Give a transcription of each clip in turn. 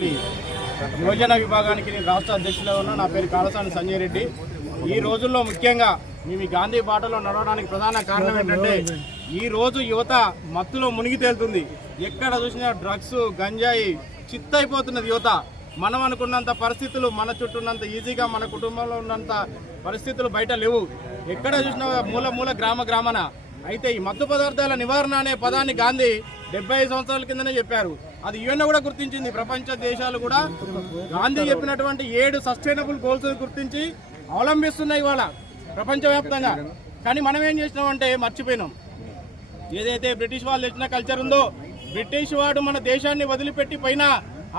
Party యువజన విభాగానికి నేను రాష్ట్ర అధ్యక్షులుగా ఉన్నా నా పేరు కాళసాని సంజయ్ రెడ్డి. ఈ రోజుల్లో ముఖ్యంగా మేము ఈ గాంధీ బాటలో నడవడానికి ప్రధాన కారణం ఏంటంటే ఈ రోజు యువత మత్తులో మునిగి తేలుతుంది. ఎక్కడ చూసినా డ్రగ్స్ గంజాయి చిత్తైపోతున్నది యువత. మనం అనుకున్నంత పరిస్థితులు మన చుట్టూ ఉన్నంత ఈజీగా మన కుటుంబంలో ఉన్నంత పరిస్థితులు బయట లేవు. ఎక్కడ చూసినా మూల మూల గ్రామ గ్రామన. అయితే ఈ మత్తు పదార్థాల నివారణ అనే పదాన్ని గాంధీ డెబ్బై ఐదు సంవత్సరాల కిందనే చెప్పారు. అది యుఎన్ కూడా గుర్తించింది. ప్రపంచ దేశాలు కూడా. గాంధీ చెప్పినటువంటి ఏడు సస్టైనబుల్ గోల్స్ గుర్తించి అవలంబిస్తున్నాయి ఇవాళ ప్రపంచవ్యాప్తంగా. కానీ మనం ఏం చేసినామంటే మర్చిపోయినాం. ఏదైతే బ్రిటిష్ వాళ్ళు తెచ్చిన కల్చర్ ఉందో బ్రిటిష్ వాడు మన దేశాన్ని వదిలిపెట్టి పోయినా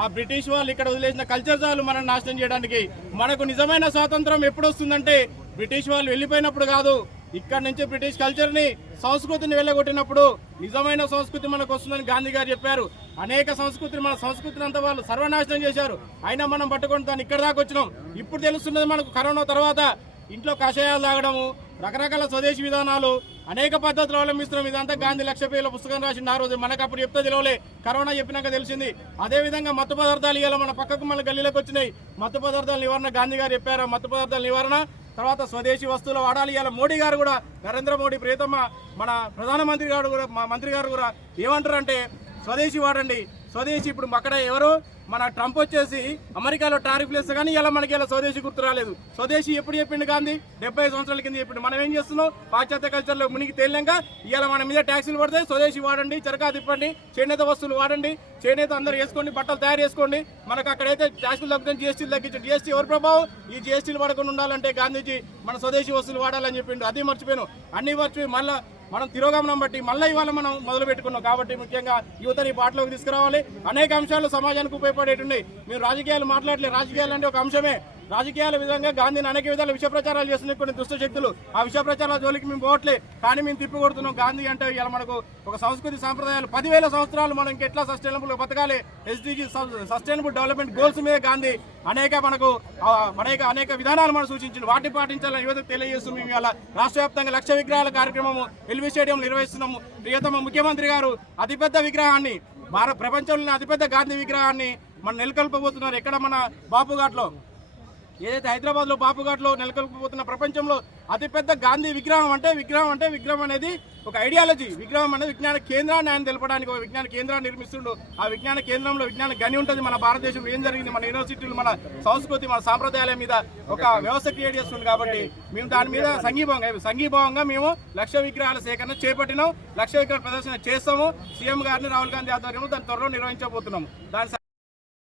ఆ బ్రిటిష్ వాళ్ళు ఇక్కడ వదిలేసిన కల్చర్ చాలు మనం నాశనం చేయడానికి. మనకు నిజమైన స్వాతంత్రం ఎప్పుడు వస్తుందంటే బ్రిటిష్ వాళ్ళు వెళ్ళిపోయినప్పుడు కాదు. ఇక్కడ నుంచి బ్రిటిష్ కల్చర్ని సంస్కృతిని వెళ్ళగొట్టినప్పుడు నిజమైన సంస్కృతి మనకు వస్తుందని గాంధీ గారు చెప్పారు. అనేక సంస్కృతిని మన సంస్కృతిని అంతా వాళ్ళు సర్వనాశనం చేశారు. అయినా మనం పట్టుకొని దాన్ని ఇక్కడ దాకా వచ్చినాం. ఇప్పుడు తెలుస్తున్నది మనకు కరోనా తర్వాత ఇంట్లో కషాయాలు తాగడము రకరకాల స్వదేశీ విధానాలు అనేక పద్ధతులు అవలంబిస్తున్నాం. ఇదంతా గాంధీ లక్ష పేర్ల పుస్తకం రాసింది ఆ రోజు మనకు అప్పుడు చెప్తే తెలియలే కరోనా చెప్పినాక తెలిసింది. అదే విధంగా మత్తు పదార్థాలు ఇవాళ మన పక్కకు మన గల్లీలోకి వచ్చినాయి. మత్తు పదార్థాల నివారణ గాంధీ గారు చెప్పారు. మత్తు పదార్థాల నివారణ తర్వాత స్వదేశీ వస్తువులు వాడాలి ఇలా మోడీ గారు కూడా నరేంద్ర మోడీ ప్రియతమ మన ప్రధానమంత్రి గారు కూడా మా మంత్రి గారు కూడా ఏమంటారంటే స్వదేశీ వాడండి. స్వదేశీ ఇప్పుడు అక్కడ ఎవరు? మన ట్రంప్ వచ్చేసి అమెరికాలో టారిఫ్లు ఇస్తే కానీ ఇలా మనకి ఇలా స్వదేశీ గుర్తు రాలేదు. స్వదేశీ ఎప్పుడు చెప్పిండు గాంధీ? డెబ్బై సంవత్సరాల కింద చెప్పిండు. మనం ఏం చేస్తున్నాం? పాశ్చాత్య కల్చర్లో మునిగి తేలినాక ఇలా మన మీద ట్యాక్సీలు పడితే స్వదేశీ వాడండి చరకా తిప్పండి చేనేత వస్తువులు వాడండి చేనేత అందరూ వేసుకోండి బట్టలు తయారు చేసుకోండి. మనకు అక్కడైతే ట్యాక్సీలు తగ్గుతుంది జీఎస్టీలు తగ్గించండి. జీఎస్టీ ఎవరి ప్రభావం? ఈ జీఎస్టీలు పడకుండా ఉండాలంటే గాంధీజీ మన స్వదేశీ వస్తువులు వాడాలని చెప్పిండు. అది మర్చిపోయాను. అన్ని మర్చిపోయి మళ్ళీ మనం తిరోగమనం బట్టి మళ్ళీ ఇవాళ మనం మొదలు పెట్టుకున్నాం. కాబట్టి ముఖ్యంగా యువతని పాటలోకి తీసుకురావాలి. అనేక అంశాలు సమాజానికి ఉపయోగపడేటున్నాయి మీరు రాజకీయాలు మాట్లాడలే. రాజకీయాలు అంటే ఒక అంశమే. రాజకీయాల విధంగా గాంధీని అనేక విధాల విష ప్రచారాలు చేస్తున్నాయి. కొన్ని దుష్ట శక్తులు. ఆ విష ప్రచారాల జోలికి మేము పోవట్లే. కానీ మేము తిప్పి కొడుతున్నాం గాంధీ అంటే ఇలా మనకు ఒక సంస్కృతి సాంప్రదాయాలు పదివేల సంవత్సరాలు మనం ఎట్లా సస్టైనబుల్ బతకాలి? ఎస్డీజీ సస్టైనబుల్ డెవలప్మెంట్ గోల్స్ మీద గాంధీ అనేక మనకు అనేక అనేక విధానాలు మనం సూచించింది వాటిని పాటించాలని యువతకు తెలియజేస్తున్నాం. మేము ఇవాళ రాష్ట్ర వ్యాప్తంగా లక్ష విగ్రహాల కార్యక్రమము ఎల్వి స్టేడియం నిర్వహిస్తున్నాము. ప్రియతమ ముఖ్యమంత్రి గారు అతిపెద్ద విగ్రహాన్ని భారత ప్రపంచంలోని అతిపెద్ద గాంధీ విగ్రహాన్ని మనం నెలకొల్పబోతున్నారు. ఎక్కడ మన బాపుఘాట్లో? ఏదైతే హైదరాబాద్లో బాపుఘాట్లో నెలకొల్పబోతున్న ప్రపంచంలో అతిపెద్ద గాంధీ విగ్రహం అంటే విగ్రహం అంటే విగ్రహం అనేది ఒక ఐడియాలజీ. విగ్రహం అనేది విజ్ఞాన కేంద్రాన్ని ఆయన తెలపడానికి ఒక విజ్ఞాన కేంద్రాన్ని నిర్మిస్తుండు. ఆ విజ్ఞాన కేంద్రంలో విజ్ఞాన గని ఉంటుంది మన భారతదేశంలో. ఏం జరిగింది? మన యూనివర్సిటీలు మన సంస్కృతి మన సాంప్రదాయాల మీద ఒక వ్యవస్థ క్రియేట్ చేస్తుంది కాబట్టి మేము దాని మీద సంఘీభావంగా సంఘీభావంగా మేము లక్ష విగ్రహాల సేకరణ చేపట్టినాం. లక్ష విగ్రహాల ప్రదర్శన చేస్తాము. సీఎం గారిని రాహుల్ గాంధీ ఆధ్వర్యంలో దాని త్వరలో నిర్వహించబోతున్నాము. దాని